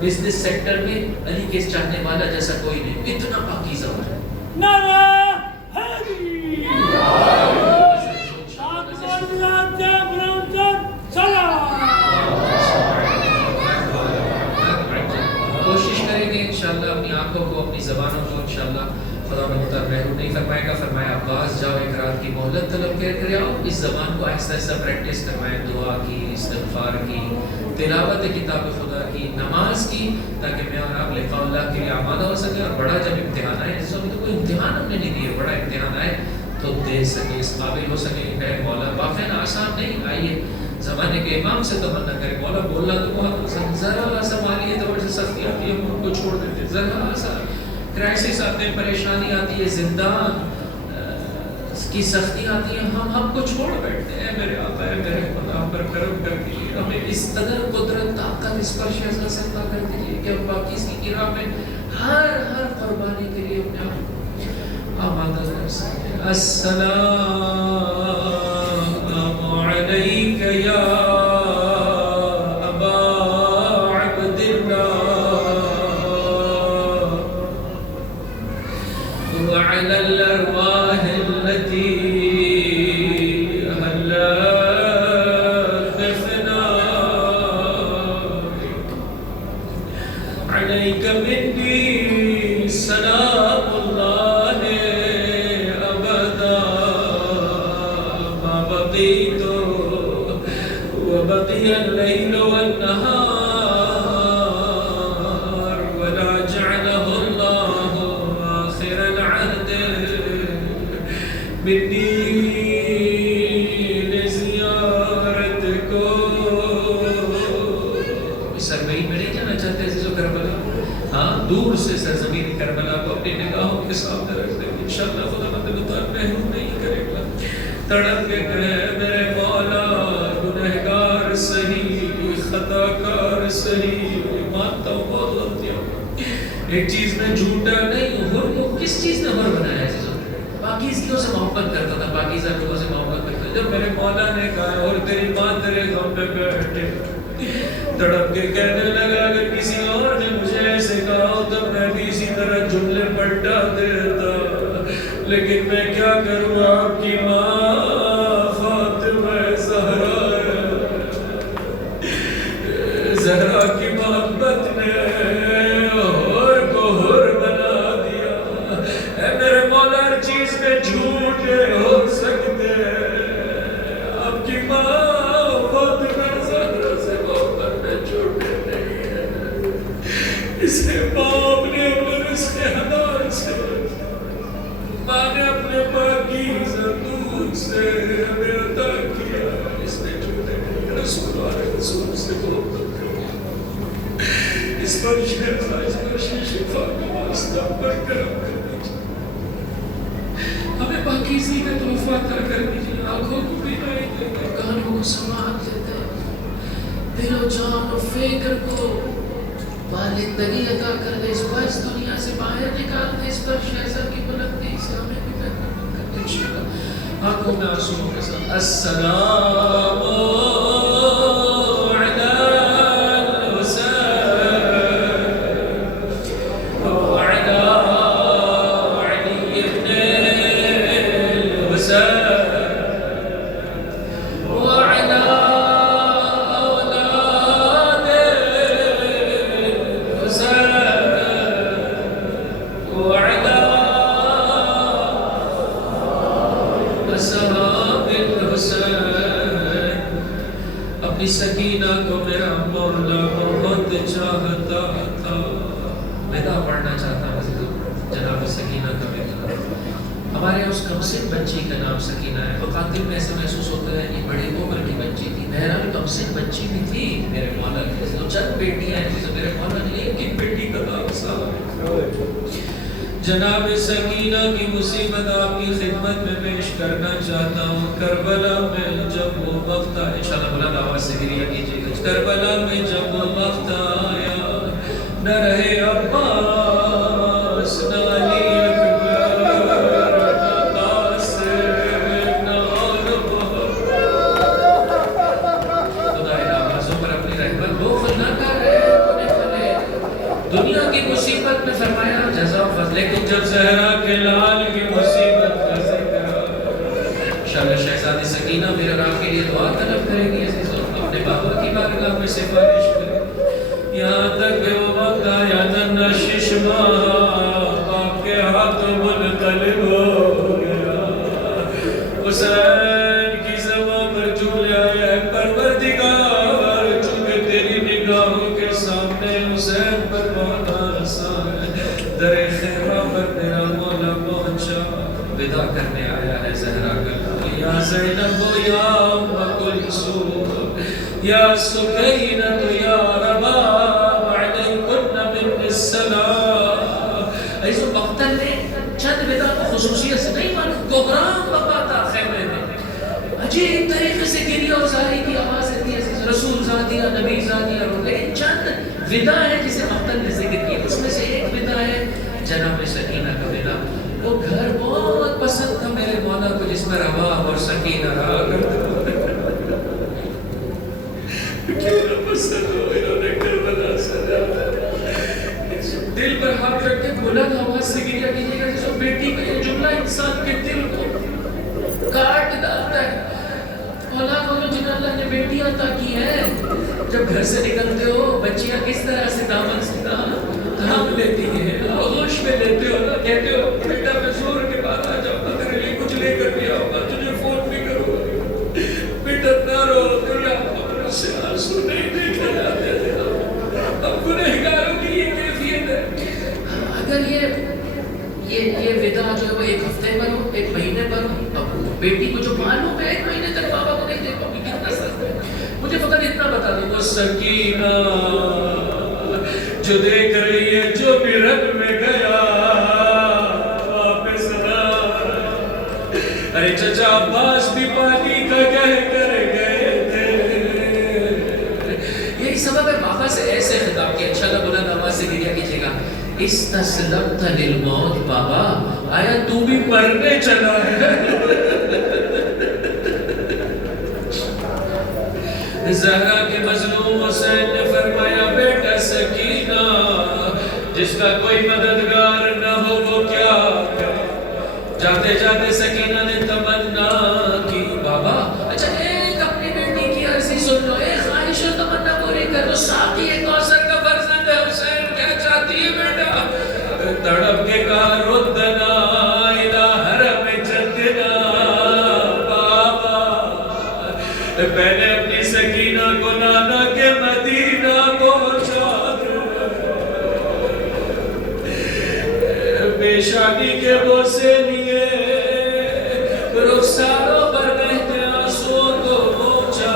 بزنس سیکٹر میں علی کے چاہنے والا جیسا کوئی نہیں، اتنا پاکیزہ ہو جائے. نعرہ حیدری، کوشش کریں گے انشاءاللہ اپنی آنکھوں کو، اپنی زبانوں کو انشاءاللہ خدا مختار محروم نہیں فرمائے گا. فرمایا عباس جاؤ ایک رات کی مہلت طلب کر آؤ، اس زبان کو آہستہ آہستہ پریکٹس کروائیں، دعا کی، استغفار کی، تلاوت کتاب خدا کی، نماز کی، تاکہ میں اور آپ لقاء اللہ کے لیے آمادہ ہو سکے. اور بڑا جب امتحان آئے، جیسے تو کوئی امتحان ہم نے نہیں دیے، بڑا امتحان آئے تو دے سکے، اس قابل ہو سکے کہ مولا واقعی آسان نہیں. آئیے زمانے کے امام سے تمنا کرے، مولا بولنا تو بہت آسان، ذرا سا مالی اعتبار سے سختی آتی ہے ہم ان کو چھوڑ دیتے، ذرا سا کرائسس آتے ہیں، پریشانی آتی ہے، زندان کی سختی آتی ہے، ہم کو چھوڑ بیٹھتے ہیں. میرے آقا ہے، میرے خدا پر کرم کر دیجیے، ہمیں اس قدر قدرت طاقت اس پر شہزہ سے عطا کر دیجیے کہ ہم باقی اس کی راہ میں ہر قربانی کے لیے اپنے آپ آمادہ کر سکیں. السلام علیک یا ابا عبد اللہ وعلی الارواح التي هلا خفنا دور سے سرزمین کربلا کو اپنی نگاہوں کے سامنے رکھ دیں گے انشاءاللہ خدا مدد محروم نہیں کرے گا. تڑپ کے کہے میرے مولا گنہگار سہی خطا کار سہی مانتا ہوں بہت غلطیاں ایک چیز میں جھوٹا نہیں ہوں. حر کو کس چیز نے حر بنایا ہے عزیزوں؟ پاکیزگیوں سے محبت کرتا تھا, پاکیزہ لوگوں سے محبت کرتا تھا. جب میرے مولا نے کہا اور تیری ماں تیرے غم میں بیٹھے تڑپ کے کہنے لگا اگر کسی اور نے مجھے ایسے کہا ہو تو میں بھی اسی طرح جملے پلٹا دیتا, لیکن میں کیا کروں آپ کی ماں فاطمہ زہرا کی محبت نے حر کو حر بنا دیا. اے میرے مولا ہر چیز میں جھوٹے ہو سکتے آپ کی ماں فاطمہ زہرا سے محبت میں جھوٹے نہیں ہیں. اسے باپ نے اپنے رزق حلال سے ماں نے اپنے پاکیزہ دودھ سے ہمیں عطا کیا, اس نے جھوٹے نہیں. رسول اللہ رسول سے محبت کرو, اس پر شفا اس پر شفا کا واسطہ پر کرم کر دیجیے, ہمیں پاکیزگی کا تحفہ عطا کر دیجیے. آنکھوں کو بینائی دے دے, کانوں کو سماعت دے دے, دل و جان و فکر کو بالندگی عطا کر دے, اس کو اس دنیا سے باہر نکال دے, اس پر شہزاد کی بلندی سے ہمیں بھی بہتر کر دے انشاءاللہ. آنکھوں میں آنسوؤں کے ساتھ السلام علی الحسین وعلی علی ابن الحسین وعلی اولاد الحسین وعلی اصحاب الحسین. اپنی سکینہ کو میرا مولا بہت چاہتا تھا. ودا پڑھنا چاہتا ہوں جناب سکینہ کا بیٹا. ہمارے اس کمسن بچی کا نام سکینہ ہے. مقاتل میں ایسا محسوس ہوتا ہے کہ بڑے عمر کی بچی تھی, بہرحال کمسن بچی بھی تھی میرے مولا کی. چند بیٹیاں ہیں جسے میرے مولا نے ایک ایک بیٹی کا نام صاحب جناب سکینہ کی مصیبت آپ کی خدمت میں پیش کرنا چاہتا ہوں. کربلا میں جب وہ وقت آیا, انشاءاللہ بلند آواز سے گریہ کیجیے گا. کربلا میں جب وہ وقت آیا نہ رہے عباس نہ علی اکبر نہ قاسم نہ اور خدا نوازوں پر اپنی رحمت بخل نہ کرے. دنیا کی مصیبت میں فرمایا جزا و فضل, لیکن جب زہرا کے لال کی مصیبت کا ذکر انشاءاللہ شہزادی سکینہ میرے آپ کے لیے دعا طلب کریں گی عزیزوں, اپنے بابا کی بارگاہ میں سفارش کریں. یہاں تک کہ وہ وقت آیا نہ ششمہ باپ کے ہاتھ منقلب ہو گیا. حسین کی زبان پر جملے آیا ہے پروردگار چونکہ تیری نگاہوں کے سامنے حسین پر مولا آسان ہے, در خیمہ پر میرا مولا پہنچا, ودا کرنے آیا ہے زہرا کا. یا زینب یا ام کلثوم یا سکینہ یا رباب علیکن من السلام. ایسو مقتل نے چند ودا کو خصوصیت سے نہیں معلوم, گوگرام بپا تھا خیمے میں, عجیب طریقے سے گریہ و زاری کی آواز آتی ہے, رسول زادیہ نبی زادیہ رو. لیکن چند ودا ہے جسے مقتل نے ذکر کیا, اس میں سے ایک ودا ہے جناب سکینہ کا ودا. وہ گھر بہت پسند تھا میرے مولا کو جس میں رباب اور سکینہ رہا کرتے. کتنا پسند ہو انہوں نے کربلا سجایا. دل پر ہاتھ رکھ کے بلند آواز سے گریہ کیجیے گا جسو بیٹی کا یہ جملہ انسان کے دل کو کاٹ ڈالتا ہے. اولاد والوں جنہیں اللہ نے بیٹی عطا کی ہے, جب گھر سے نکلتے ہو بچیاں کس طرح سے دامن سے تھام لیتی ہیں, ہوش میں لیتے ہو, کہتے ہو بیٹا میں زور کے بعد آ جاؤں گا, تیرے لیے کچھ لے کر بھی آؤں گا, تجھے فون بھی کروں گا, بیٹا نہ رو, تیرے آنکھوں سے آنسو نہیں دیکھے جاتے تھے. اب گنہگاروں کی یہ کیفیت ہے. اگر یہ ودا جو ہے وہ ایک ہفتے پر ہو, ایک مہینے پر ہو, اب بیٹی کو جو معلوم ہے ایک مہینے تک بابا کو نہیں دیکھ پاؤں گی, کتنا سخت ہے. مجھے فقط اتنا بتا دو, وہ سکینہ جو دیکھ رہی ہے, جو بھی رنگ چچا عباس بھی پانی کا کہہ کر گئے تھے. یہی سبب ہے بابا سے ایسے خطاب کیا. انشاءاللہ بلند آواز سے گریا کیجیے گا. استسلمت للموت بابا, آیا تو بھی مرنے چلا ہے؟ زہرا کے مظلوم حسین نے فرمایا بیٹا سکینہ, جس کا کوئی مددگار نہ ہو وہ کیا کرے. جاتے جاتے سکینہ نے تمنا کی بابا اچھا ایک اپنی بیٹی کی عرضی سن لو, ایک خواہش و تمنا پوری کر دو. ساقی کوثر کا فرزند ہے حسین, کیا چاہتی ہے بیٹا؟ تڑپ کے کہا ردنا الہ حرم جدنا بابا, پہلے اپنی سکینہ کو نانا کے مدینہ پہنچا دے. بے شادی کے بوسے لیے رخساروں پر بہتے آنسوؤں کو پہنچا.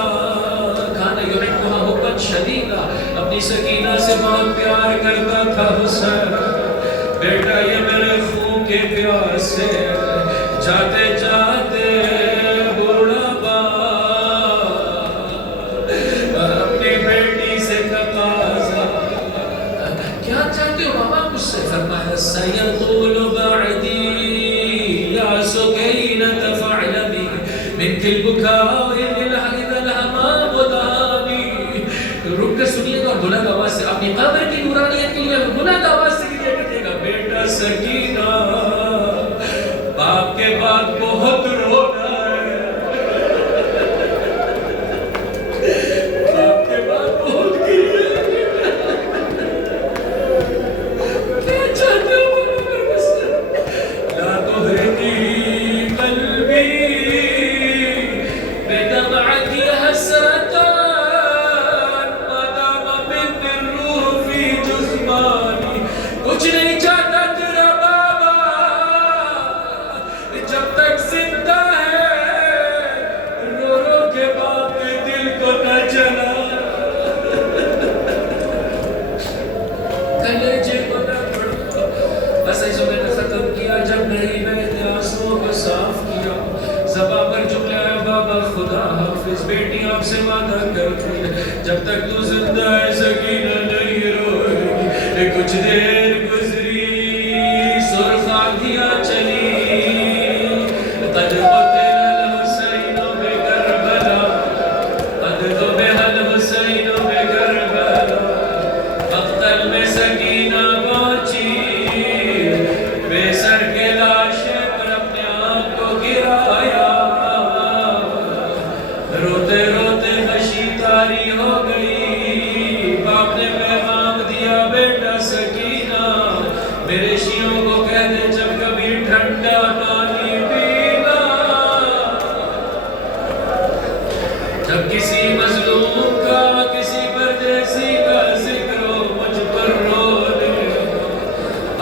کھانا یحبھا حبا شدیدا, اپنی سکینہ سے بہت پیار کرتا تھا حسین. بیٹا یہ میرے خون کے پیار سے جاتے جاتے بوڑھا باپ اپنی بیٹی سے تقاضا, کیا چاہتے ہو بابا مجھ سے؟ فرمایا سیطول بعدی یا سکینہ فعلمی منک البکاء اذا الہمام دانی. رک کر سنیے گا اور بلند آواز سے اپنی قبر کی نورانیت کے لیے بلند آواز سے گریہ کیجیے گا. بیٹا سکینہ باپ کے بعد بہت رونا ہے, باپ کے بعد بہت گریہ. کیا چاہتے ہو لا تحرقی قلبی بدمعک حسرتا ما دام من الروح فی جسمانی. کچھ نہیں چاہتا تیرا بابا جب تک زندہ ہے, رو رو کے باپ کے دل کو نہ جلا, کلیجے کو نہ پڑھو. بس ایسو میں نے ختم کیا. جب نہیں بہتے آنسوؤں کو صاف کیا, زباں پر جملہ ہے بابا خدا حافظ, بیٹی آپ سے وعدہ کرتی ہے جب تک تو زندہ ہے سکینہ نہیں روئے گی. کچھ دیر گزری سرخ آندھیاں چلی, قد قتل الحسین بکربلا, قد ذبح الحسین بکربلا. مقتل میں سکینہ پہنچی, بے سر کے لاشے پر اپنے آپ کو گرایا. روتے روتے خشی طاری ہو گئی. باپ نے پیغام دیا بیٹا سکینہ میرے شیعوں کو کہہ دے جب کبھی ٹھنڈا پانی پینا, جب کسی مظلوم کا کسی پردیسی کا ذکر ہو مجھ پر رو لے.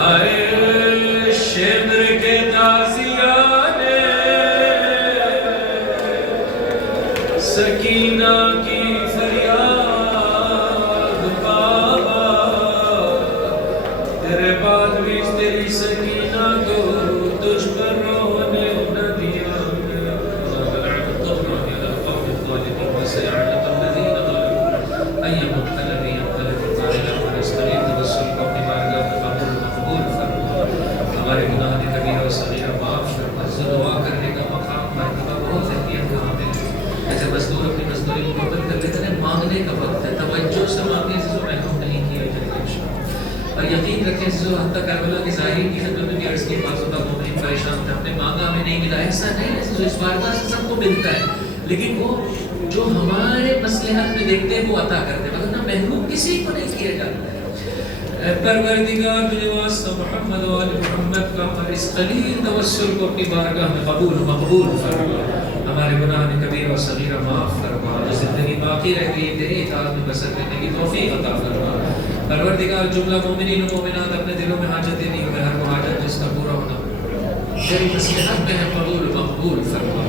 آئے شیدر کے تازیانے سکینہ کی فریاد بابا, تیرے بعد بھی تیری سکینہ کو تجھ پر رونے نہ دیا. سيعلم الذين ظلموا أي منقلب ينقلبون على ونستعين توسل کو اپنی بارگاہ میں قبول مقبول فرما. ہمارے گناہ کبیرہ و صغیرہ معاف فرما. دعا کرنے کا مقام مرتبہ بہت اہمیت کا حامل ہے. ایسے مزدور اپنی مزدوری کو مکمل کر لیتے ہیں. مانگنے کا وقت ہے, توجہ سے مانگنے سے محروم نہیں کیا جائے گا انشاءاللہ. اور یقین رکھیں سے حتی کربلا کی ظاہری کی خدمت میں بھی عرض کی بازوں کا مومن پریشان تھا, اپنے مانگا ہمیں نہیں ملا. ایسا نہیں ہے, اس بارگاہ سے سب کو ملتا ہے, لیکن وہ جو ہمارے مصلحت میں دیکھتے ہیں وہ عطا کرتے ہیں, مگر نہ محروم کسی کو نہیں کیا جاتا ہے. پروردگار تجھے واسطہ محمد و آل محمد کا ہمارے اس قلیل توسل کو اپنی بارگاہ میں قبول مقبول فرما. ہمارے گناہ کبیرہ و صغیرہ معاف فرما. جو زندگی باقی رہ گئی تیرے اطاعت میں بسر کرنے کی توفیق عطا فرما. پروردگار جملہ مومنین و مومنات اپنے دلوں میں حاجتیں نہیں ہوئے, ہر وہ حاجت جس کا پورا ہونا تیری مصلحت میں ہے قبول مقبول فرما.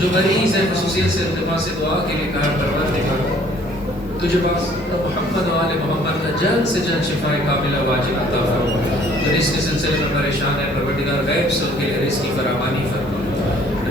جو مریض ہے خصوصیت سے التماس دعا کے لیے کہا پروردگار تجھے پاس محمد و آل محمد کا جلد سے جلد شفا کاملہ واجب عطا فرما. جو رزق کے سلسلے میں پریشان ہے پروردگار غیب سے ان کے لیے رزق کی فراوانی فرما.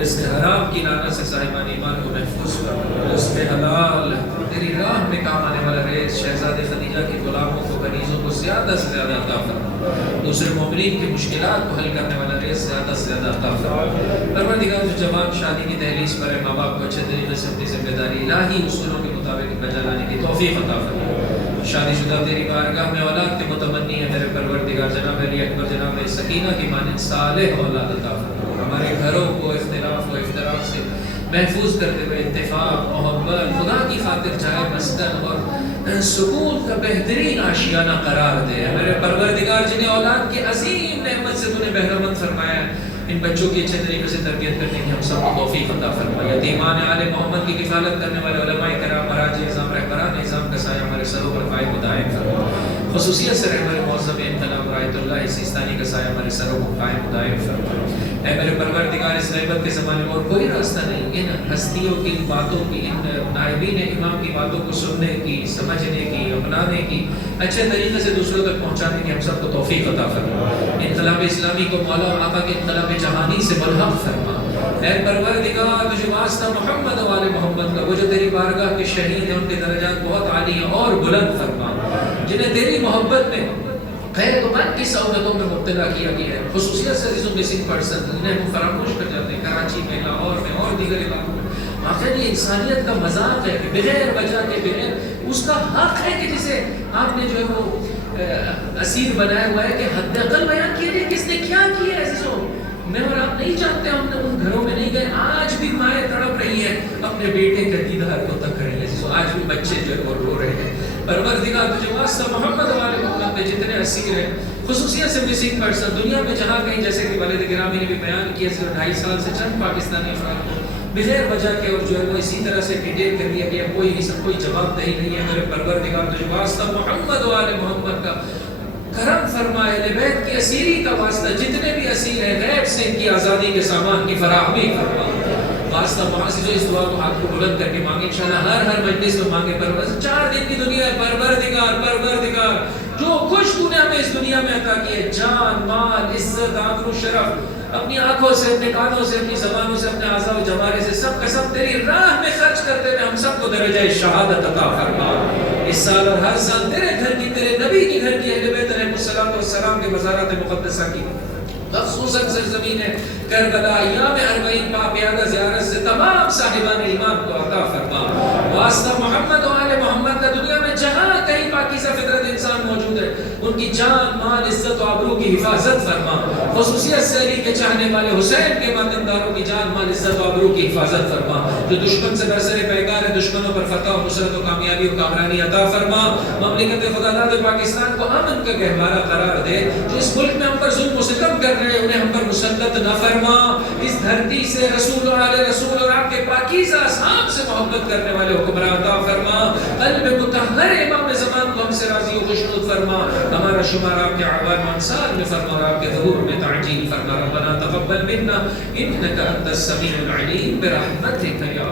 رزق حرام کی لعنت سے صاحبان ایمان کو محفوظ فرما، رزق حلال تیری راہ میں کام آنے والا رزق شہزادہ خدیجہ کے غلاموں کو کنیزوں کو زیادہ سے زیادہ عطا فرما، دوسرے مومنین کی مشکلات کو حل کرنے والا رزق زیادہ سے زیادہ عطا فرما۔ پروردگار جو جوان شادی کی دہلیز پر ہے، ماں باپ کو اچھے طریقے سے اپنی ذمہ داری الہی اصولوں کے مطابق بجا لانے کی توفیق عطا فرما۔ شادی شدہ تیری بارگاہ میں اولاد کے متمنی ہے میرے پروردگار جناب علی اکبر جناب سکینہ کی مانند صالح اولاد عطا فرما، ہمارے گھروں کو اختلاف و اختراف سے محفوظ کرتے ہوئے اتفاق محبت خدا کی خاطر جائے مسکن اور سکون کا بہترین آشیانہ قرار دے۔ میرے پروردگار جنہیں اولاد کی عظیم نعمت سے تو نے بہرمند فرمایا ہے، ان بچوں کی اچھے طریقے سے تربیت کرنے کی ہم سب کو توفیق عطا فرما۔ یتیمان آل محمد کی کفالت کرنے والے علماء کرام مراجع نظام رہبران نظام کا سایہ ہمارے سروں پر قائم و دائم فرما، خصوصیت سے رہبر معظم انقلاب رایت اللہ سیستانی کا سایہ ہمارے سروں پر قائم و دائم فرما۔ اے میرے پروردگار اس غیبت کے زمانے میں اور کوئی راستہ نہیں ان ہستیوں کی باتوں کی، ان نائبین امام کی باتوں کو سننے کی، سمجھنے کی، اپنانے کی، اچھے طریقے سے دوسروں تک پہنچانے کی ہم سب کو توفیق عطا فرما۔ انقلاب اسلامی کو مولا اور آقا کے انقلاب جہانی سے ملحق فرما۔ اے پروردگار تجھے واسطہ محمد و آل محمد کا، وہ جو تیری بارگاہ کے شہید ہیں ان کے درجات بہت عالی ہیں اور بلند فرما، جنہیں تیری محبت میں خیر من کی سہولتوں میں مبتلا کیا گیا ہے، خصوصیت سے عزیزوں مسنگ پرسن انہیں ہم فراموش کر جاتے ہیں، کراچی میں، لاہور میں اور دیگر علاقوں میں۔ آخر یہ انسانیت کا مذاق ہے کہ بغیر وجہ کے بغیر اس کا حق ہے کہ جسے آپ نے جو ہے وہ اسیر بنایا ہوا ہے کہ حد اقل بیان کیے لیے کس نے کیا کیا ہے عزیزوں۔ میں اور آپ نہیں جانتے، ہم نے ان گھروں میں نہیں گئے، آج بھی مائیں تڑپ رہی ہیں اپنے بیٹے کے دیدار کو تک رہی ہیں، آج بھی بچے جو ہے وہ رو رہے ہیں۔ پروردگار تجھے واسطہ محمد و آل محمد میں جتنے اسیر ہیں، خصوصیت سے مسنگ پرسن دنیا میں جہاں کہیں، جیسے کہ والد گرامی نے بھی بیان کیا، صرف 2.5 سال سے چند پاکستانی افراد کو بغیر وجہ کے اور جو ہے وہ اسی طرح سے ڈیٹیل کر دیا گیا، کوئی جواب دہی نہیں ہے۔ میرے پروردگار تجھے واسطہ محمد و آل محمد کا کرم فرما، اہل بیت کی اسیری کا واسطہ جتنے بھی اسیر ہیں غیب سے ان کی آزادی کے سامان کی فراہمی فرما۔ واسطہ معاصی جو اس دعا کو ہاتھ کو بلند کر کے مانگے، انشاءاللہ ہر مجلس میں مانگے۔ پروردگار 4 دن کی دنیا ہے، پروردگار جو کچھ تو نے ہمیں اس دنیا میں عطا کیا ہے، جان مال عزت آبرو شرف، اپنی آنکھوں سے اپنے کانوں سے اپنی زبانوں سے اپنے اعضاء و جوارح سے سب کا سب تیری راہ میں خرچ کرتے ہوئے ہم سب کو درجہ شہادت عطا فرما۔ اس سال اور ہر سال تیرے گھر کی، تیرے نبی کی گھر کی، اہل بیت علیہ السلام کے مزارات مقدسہ کی خصوصاً سرزمین کربلا ایام 40 پاپیادہ زیارت سے تمام صاحبان ایمان کو عطا فرما۔ واسطہ محمد و آل محمد کا دنیا میں جہاں کہیں پاکیزہ فطرت انسان موجود ہے، ان کی جان مال عزت و آبرو کی حفاظت فرما، خصوصیت سے علی کے چاہنے والے حسین کے ماتمداروں کی جان مال عزت و آبرو کی حفاظت فرما، جو دشمن سے برسر پیکار ہے، دشمنوں پر فتح و نصرت و کامیابی و کامرانی عطا فرما۔ مملکت خدا داد پاکستان کو امن کا گہوارہ قرار دے، جو اس ملک میں ہم پر ظلم و ستم کر رہے ہیں انہیں ہم پر مسلط نہ فرما۔ اس دھرتی سے رسول و آل رسول اور آپ کے پاکیزہ اصحاب سے محبت کرنے والے حکمراں عطا فرما۔ قلب مطہر امام زمان کو ہم سے راضی و خوشنود فرما، ہمارا شمار آپ کے اعوان و انصار میں فرما اور آپ کے ظہور میں تعجیل فرما۔ ربنا تقبل منا انک انت السمیع العلیم برحمتک یا